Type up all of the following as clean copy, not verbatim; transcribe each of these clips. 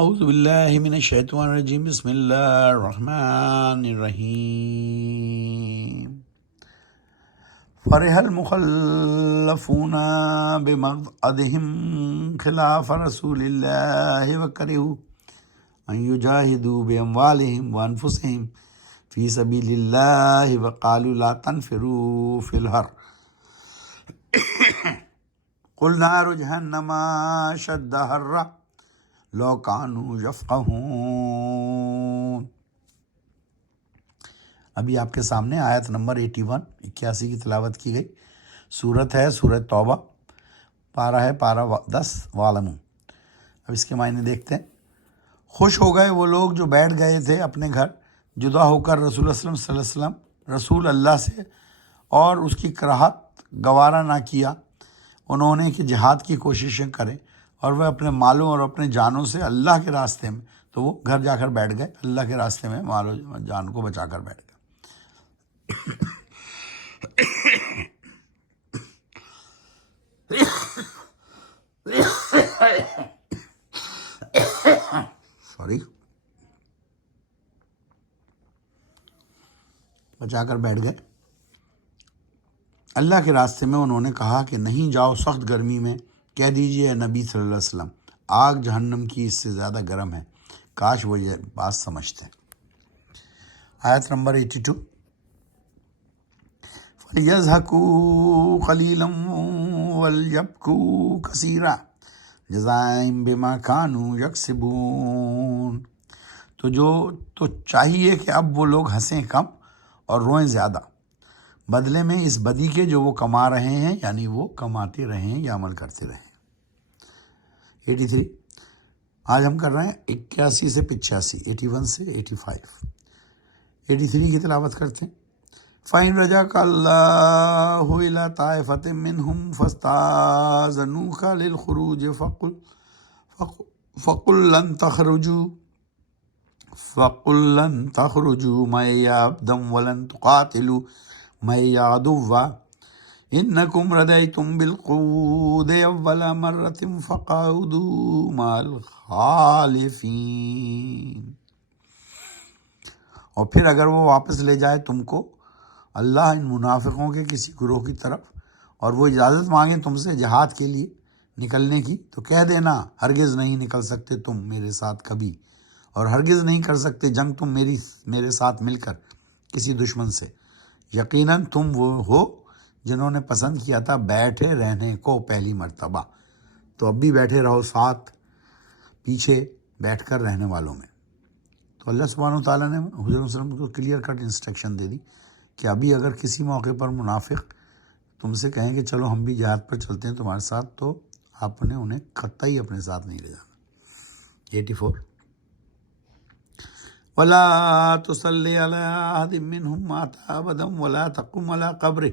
اعوذ باللہ من الشیطان الرجیم بسم اللہ الرحمن الرحیم فرح المخلفون بمقعدهم خلاف رسول اللہ وکرہوا ان یجاہدوا باموالہم وانفسہم فی سبیل اللہ وقالوا لا تنفروا فی الحر قل نار جہنم اشد حرا لو کانوا یفقہون۔ ابھی آپ کے سامنے آیت نمبر 81 کی تلاوت کی گئی۔ سورت ہے سورت توبہ، پارہ ہے پارہ 10 وَاعْلَمُوا۔ اب اس کے معنی دیکھتے ہیں۔ خوش ہو گئے وہ لوگ جو بیٹھ گئے تھے اپنے گھر، جدا ہو کر رسول اللہ صلی اللہ علیہ وسلم رسول اللہ سے، اور اس کی کراہت گوارا نہ کیا انہوں نے کہ جہاد کی کوششیں کریں، اور وہ اپنے مالوں اور اپنے جانوں سے اللہ کے راستے میں، تو وہ گھر جا کر بیٹھ گئے، اللہ کے راستے میں مال و جان کو بچا کر بیٹھ گئے۔ بچا کر بیٹھ گئے اللہ کے راستے میں۔ انہوں نے کہا کہ نہیں جاؤ سخت گرمی میں، کہہ دیجئے اے نبی صلی اللہ علیہ وسلم، آگ جہنم کی اس سے زیادہ گرم ہے، کاش وہ یہ بات سمجھتے۔ آیت نمبر 82۔ فَلْيَضْحَكُوا قَلِيلًا وَلْيَبْكُوا كَثِيرًا جَزَاءً بِمَا كَانُوا يَكْسِبُونَ۔ تو چاہیے کہ اب وہ لوگ ہنسیں کم اور روئیں زیادہ، بدلے میں اس بدی کے جو وہ کما رہے ہیں، یعنی وہ کماتے رہیں یا عمل کرتے رہیں۔ 83۔ آج ہم کر رہے ہیں 81 سے 85، 81 سے 85۔ 83 کی تلاوت کرتے ہیں۔ فَإِن رَجَعَكَ اللَّهُ إِلَىٰ طَائِفَةٍ مِّنْهُمْ فَاسْتَأْذَنُوكَ لِلْخُرُوجِ فَقُل لَّن تَخْرُجُوا مَعِيَ أَبَدًا وَلَن تُقَاتِلُوا مَعِيَ عَدُوًّا إِنَّكُمْ رَضِيتُمْ بِالْقُعُودِ أَوَّلَ مَرَّةٍ فَاقْعُدُوا مَعَ الْخَالِفِينَ۔ اور پھر اگر وہ واپس لے جائے تم کو اللہ ان منافقوں کے کسی گروہ کی طرف، اور وہ اجازت مانگیں تم سے جہاد کے لیے نکلنے کی، تو کہہ دینا ہرگز نہیں نکل سکتے تم میرے ساتھ کبھی، اور ہرگز نہیں کر سکتے جنگ تم میرے ساتھ مل کر کسی دشمن سے۔ یقیناً تم وہ ہو جنہوں نے پسند کیا تھا بیٹھے رہنے کو پہلی مرتبہ، تو اب بھی بیٹھے رہو ساتھ پیچھے بیٹھ کر رہنے والوں میں۔ تو اللہ سبحانہ و تعالیٰ نے حضور صلی اللہ علیہ وسلم کو کلیئر کٹ انسٹرکشن دے دی کہ ابھی اگر کسی موقع پر منافق تم سے کہیں کہ چلو ہم بھی جہاد پر چلتے ہیں تمہارے ساتھ، تو آپ نے انہیں قطعی اپنے ساتھ نہیں لے جانا۔ 84۔ وَلَا تُصَلِّ عَلَىٰ أَحَدٍ مِّنْهُمْ مَاتَ أَبَدًا وَلَا تَقُمْ عَلَىٰ قَبْرِهِ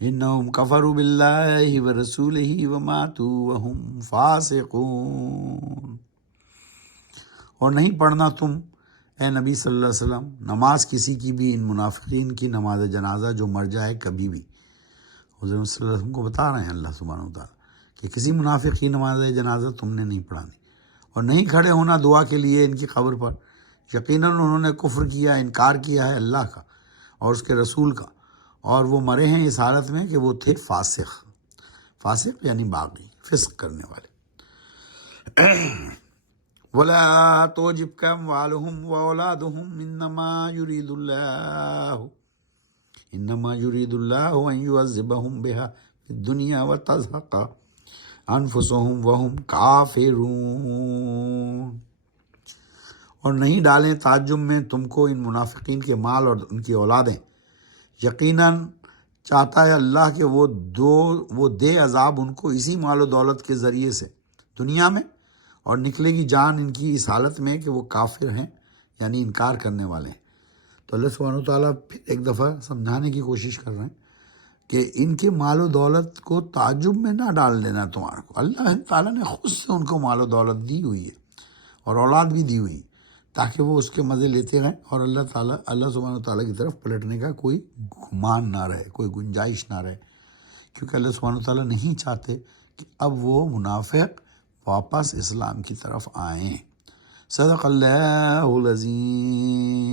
إِنَّهُمْ كَفَرُوا بِاللَّهِ وَرَسُولِهِ وَمَاتُوا وَهُمْ فَاسِقُونَ۔ اور نہیں پڑھنا تم اے نبی صلی اللہ علیہ وسلم نماز کسی کی بھی ان منافقین کی نماز جنازہ جو مر جائے کبھی بھی۔ حضور صلی اللہ علیہ وسلم کو بتا رہے ہیں اللہ سبحانہ و تعالیٰ کہ کسی منافق کی نماز جنازہ تم نے نہیں پڑھانی، اور نہیں کھڑے ہونا دعا کے لیے ان کی قبر پر۔ یقیناً انہوں نے کفر کیا، انکار کیا ہے اللہ کا اور اس کے رسول کا، اور وہ مرے ہیں اس حالت میں کہ وہ تھے فاسق یعنی باغی، فسق کرنے والے۔ وَلَا تُعْجِبْكَ أَمْوَالُهُمْ وَأَوْلَادُهُمْ إِنَّمَا يُرِيدُ اللَّهُ أَن يُعَذِّبَهُم بِهَا فِي الدُّنْيَا وَتَزْهَقَ أَنفُسُهُمْ وَهُمْ كَافِرُونَ۔ اور نہیں ڈالیں تعجب میں تم کو ان منافقین کے مال اور ان کی اولادیں، یقیناً چاہتا ہے اللہ کہ وہ دے عذاب ان کو اسی مال و دولت کے ذریعے سے دنیا میں، اور نکلے گی جان ان کی اس حالت میں کہ وہ کافر ہیں یعنی انکار کرنے والے ہیں۔ تو اللہ سبحانہ و تعالیٰ پھر ایک دفعہ سمجھانے کی کوشش کر رہے ہیں کہ ان کے مال و دولت کو تعجب میں نہ ڈال دینا تمہارے کو۔ اللہ تعالیٰ نے خود سے ان کو مال و دولت دی ہوئی ہے اور اولاد بھی دی ہوئی، تاکہ وہ اس کے مزے لیتے رہیں اور اللہ سبحانہ و تعالیٰ کی طرف پلٹنے کا کوئی گمان نہ رہے، کوئی گنجائش نہ رہے، کیونکہ اللہ سبحانہ و تعالیٰ نہیں چاہتے کہ اب وہ منافق واپس اسلام کی طرف آئیں۔ صدق اللہ العظیم.